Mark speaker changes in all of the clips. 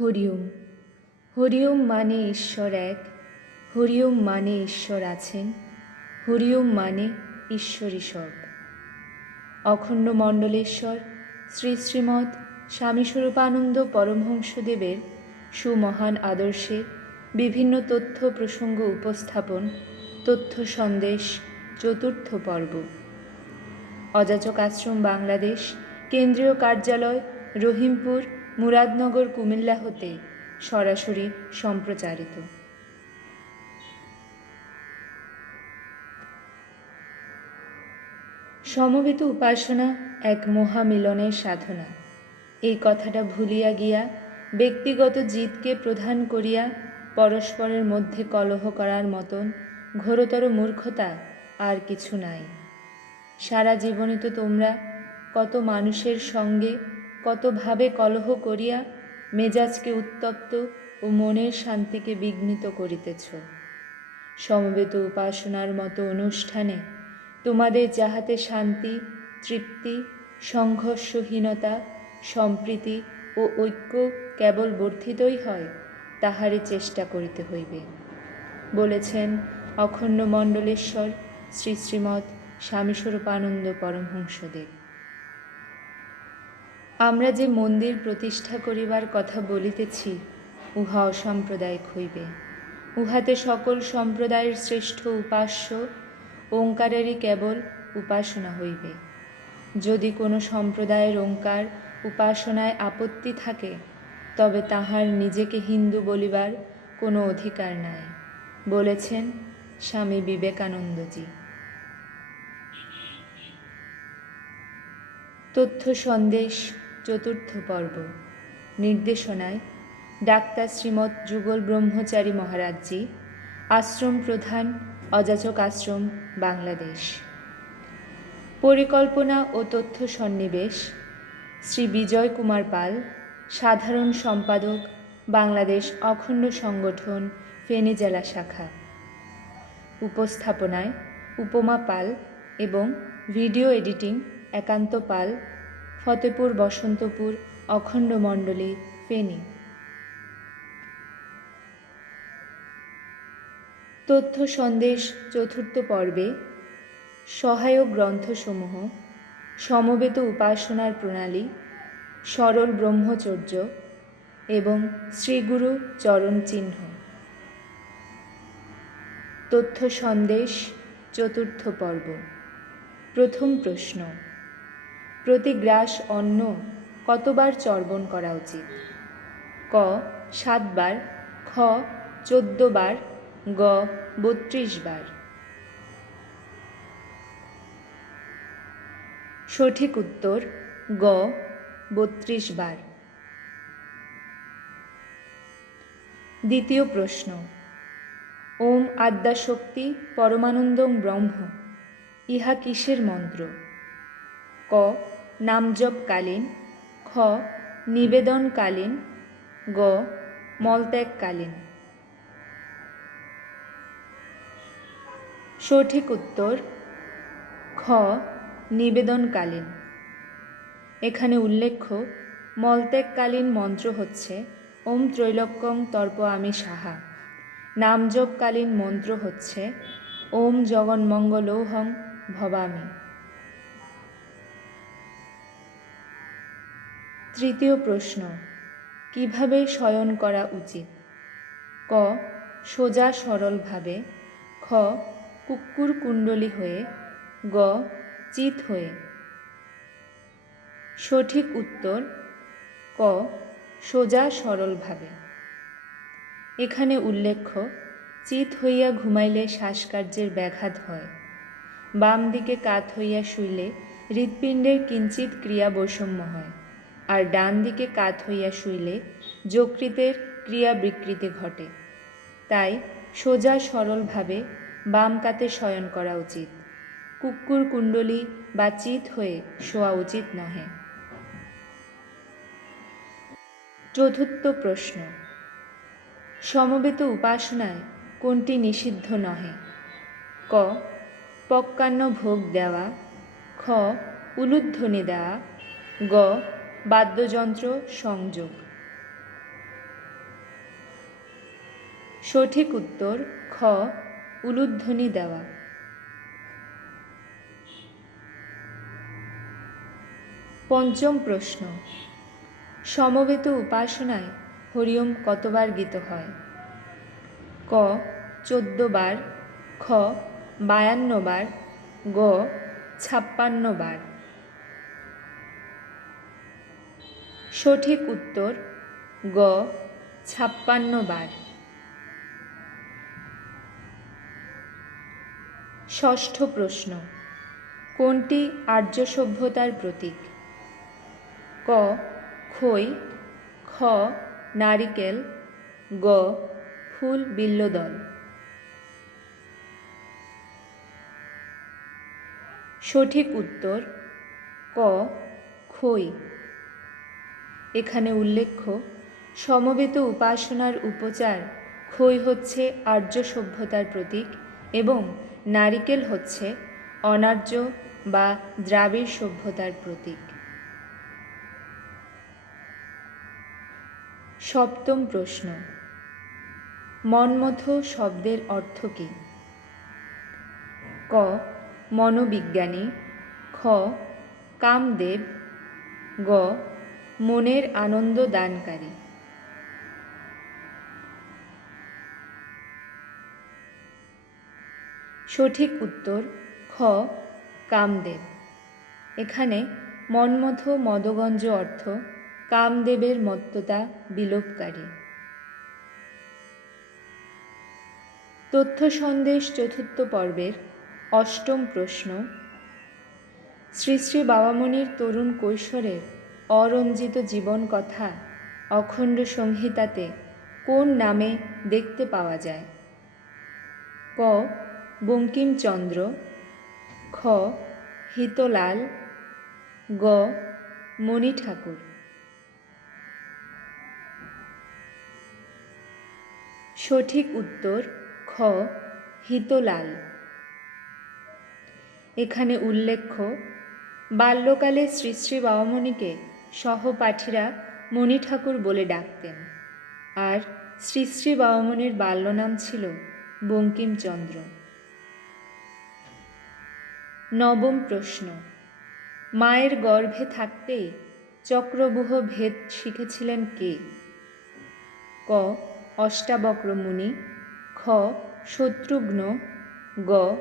Speaker 1: হরিওম। হরিওম মানে ঈশ্বর এক। হরিওম মানে ঈশ্বর আছেন। হরিওম মানে ঈশ্বরী সব। অখণ্ড মণ্ডলেশ্বর, শ্রী শ্রীমৎ স্বামী স্বরূপানন্দ পরমহংসদেবের সুমহান আদর্শে বিভিন্ন তথ্য প্রসঙ্গ উপস্থাপন, তথ্য সন্দেশ, চতুর্থ পর্ব। অযাচক আশ্রম বাংলাদেশ, কেন্দ্রীয় কার্যালয়, রহিমপুর মুরাদনগর কুমিল্লা হতে সরাসরি সম্প্রচারিত। সমবেত উপাসনা এক মহামিলনের সাধনা। এই কথাটা ভুলিয়া গিয়া ব্যক্তিগত জিতকে প্রধান করিয়া পরস্পরের মধ্যে কলহ করার মতন ঘোরতর মূর্খতা আর কিছু নাই। সারা জীবনে তো তোমরা কত মানুষের সঙ্গে কতভাবে কলহ করিয়া মেজাজকে উত্তপ্ত ও মনের শান্তিকে বিঘ্নিত করিতেছ? সমবেত উপাসনার মতো অনুষ্ঠানে তোমাদের যাহাতে শান্তি, তৃপ্তি, সংঘর্ষহীনতা, সম্প্রীতি ও ঐক্য কেবল বর্ধিতই হয় তাহারে চেষ্টা করিতে হইবে। বলেছেন অখণ্ড মণ্ডলেশ্বর শ্রী শ্রীমৎ স্বামীস্বরূপানন্দ পরমহংসদেব। আমরা যে মন্দির প্রতিষ্ঠা করিবার কথা বলিতেছি, উহা অসাম্প্রদায়িক হইবে। উহাতে সকল সম্প্রদায়ের শ্রেষ্ঠ উপাস্য, ওঙ্কারেরই কেবল উপাসনা হইবে। যদি কোনো সম্প্রদায়ের ওঙ্কার উপাসনায় আপত্তি থাকে, তবে তাহার নিজেকে হিন্দু বলিবার কোনো অধিকার নাই, বলেছেন স্বামী বিবেকানন্দজি। তথ্য সন্দেশ চতুর্থ পর্ব। নির্দেশনায় ডাক্তার শ্রীমৎ যুগল ব্রহ্মচারী মহারাজজি, আশ্রম প্রধান অযাচক আশ্রম, বাংলাদেশ। পরিকল্পনা ও তথ্য সন্নিবেশ শ্রী বিজয় কুমার পাল, সাধারণ সম্পাদক, বাংলাদেশ অখণ্ড সংগঠন, ফেনী জেলা শাখা। উপস্থাপনায় উপমা পাল এবং ভিডিও এডিটিং একান্ত পাল ফতেপুর, বসন্তপুর, অখণ্ড মণ্ডলী, ফেনী। তথ্য সন্দেশ চতুর্থ পর্বে, সহায়ক গ্রন্থসমূহ, সমবেত উপাসনার প্রণালী, সরল ব্রহ্মচর্য এবং শ্রীগুরু চরণ চিহ্ন। তথ্য সন্দেশ চতুর্থ পর্ব, প্রথম প্রশ্ন। প্রতি গ্রাস অন্ন কতবার চর্বণ করা উচিত? ক, সাতবার। খ চোদ্দ বার গ বত্রিশ বার সঠিক উত্তর, গ বত্রিশ বার দ্বিতীয় প্রশ্ন। ওম আদ্যাশক্তি পরমানন্দং ব্রহ্ম, ইহা কিসের মন্ত্র? ক নামজপকালীন, খ, নিবেদনকালীন, গ, মলত্যাগকালীন। সঠিক উত্তর, খ, নিবেদনকালীন। এখানে উল্লেখ্য, মলত্যাগকালীন মন্ত্র হচ্ছে, ওম ত্রৈলক্যং তর্প আমি সাহা। নামজপকালীন মন্ত্র হচ্ছে, ওম জগন্মঙ্গলৌহং ভবামি। তৃতীয় প্রশ্ন, কীভাবে শয়ন করা উচিত? ক, সোজা সরলভাবে। খ কুকুর কুণ্ডলী হয়ে। গ, চিত হয়ে। সঠিক উত্তর, ক, সোজা সরলভাবে। এখানে উল্লেখ্য, চিত হইয়া ঘুমাইলে শ্বাসকার্যের ব্যাঘাত হয়। বাম দিকে কাত হইয়া শুইলে হৃৎপিণ্ডের কিঞ্চিত ক্রিয়া বৈষম্য হয়। আর ডান দিকে কাত হইয়া শুইলে যকৃতের ক্রিয়া বিকৃতি ঘটে। তাই সোজা সরলভাবে বাম কাতে শয়ন করা উচিত। কুকুর কুণ্ডলী বা চিত হয়ে শোয়া উচিত নহে। চতুর্থ প্রশ্ন। সমবেত উপাসনায় কোনটি নিষিদ্ধ নহে? ক, পক্কান্ন ভোগ দেওয়া। খ, উলুধ্বনি দেওয়া। গ বাদ্যযন্ত্র সংযোগ। সঠিক উত্তর খ, উলুধ্বনি দেওয়া। পঞ্চম প্রশ্ন, সমবেত উপাসনায় হরিওম কতবার গীত হয়? ক, চোদ্দ বার, খ, বায়ান্ন বার, গ, ছাপ্পান্ন বার। সঠিক উত্তর গ, ছাপ্পান্ন বার। ষষ্ঠ প্রশ্ন, কোনটি আর্য সভ্যতার প্রতীক? ক, খই, খ, নারিকেল, গ, ফুল বিল্লদল। সঠিক উত্তর, ক, খই। এখানে উল্লেখ্য, সমবেত উপাসনার উপচার খই হচ্ছে আর্য সভ্যতার প্রতীক এবং নারিকেল হচ্ছে অনার্য বা দ্রাবিড় সভ্যতার প্রতীক। সপ্তম প্রশ্ন, মনমথ শব্দের অর্থ কী? ক, মনোবিজ্ঞানী, খ, কামদেব, গ মনের আনন্দ দানকারী। সঠিক উত্তর, খ, কামদেব। এখানে মন্মথ মদগঞ্জ অর্থ কামদেবের মত্ততা বিলোপকারী। তথ্য সন্দেশ চতুর্থ পর্বের অষ্টম প্রশ্ন, শ্রী শ্রী বাবামণির তরুণ কৈশোরের অরঞ্জিত জীবন কথা অখণ্ড সংহিতাতে কোন নামে দেখতে পাওয়া যায়? ক. বঙ্কিমচন্দ্র। খ. হিতলাল। গ. মণি ঠাকুর সঠিক উত্তর, খ. হিতলাল। এখানে উল্লেখ্য, বাল্যকালে শ্রী শ্রী বাবামণিকে সহপাঠীরা মণি ঠাকুর বলে ডাকতেন। আর শ্রী শ্রী বাবামণির বাল্যনাম ছিল বঙ্কিমচন্দ্র। নবম প্রশ্ন। মায়ের গর্ভে থাকতেই চক্রবুহ ভেদ শিখেছিলেন কে? ক. অষ্টাবক্র মুনি খ. শত্রুঘ্ন। গ.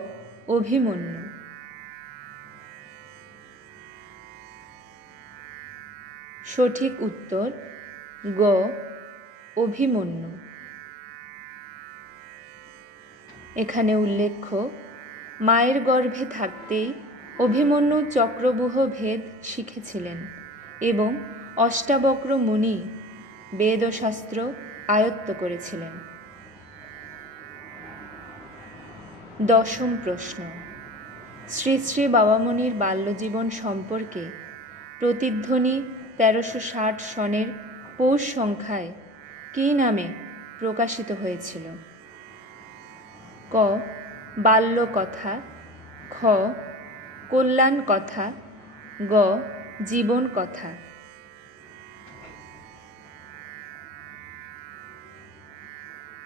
Speaker 1: অভিমন্যু। সঠিক উত্তর গ, অভিমন্যু। এখানে উল্লেখ্য, মায়ের গর্ভে থাকতেই অভিমন্যু চক্রবুহ ভেদ শিখেছিলেন এবং অষ্টাবক্র মুনি বেদশাস্ত্র আয়ত্ত করেছিলেন। দশম প্রশ্ন, শ্রী শ্রী বাবামণির বাল্যজীবন সম্পর্কে প্রতিধ্বনি তেরোশো ষাট সনের পৌষ সংখ্যায় কী নামে প্রকাশিত হয়েছিল? ক. বাল্য কথা খ. কল্যাণ কথা গ. জীবন কথা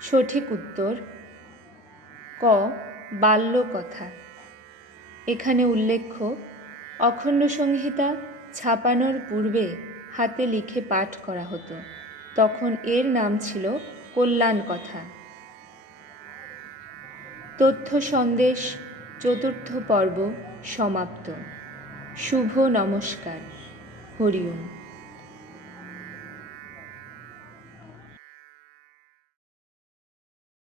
Speaker 1: সঠিক উত্তর ক. বাল্য কথা এখানে উল্লেখ্য অখণ্ড সংহিতা ছাপানোর পূর্বে হাতে লিখে পাঠ করা হতো। তখন এর নাম ছিল কল্যাণ কথা। তথ্য সন্দেশ, চতুর্থ পর্ব সমাপ্ত। শুভ নমস্কার। হরিওম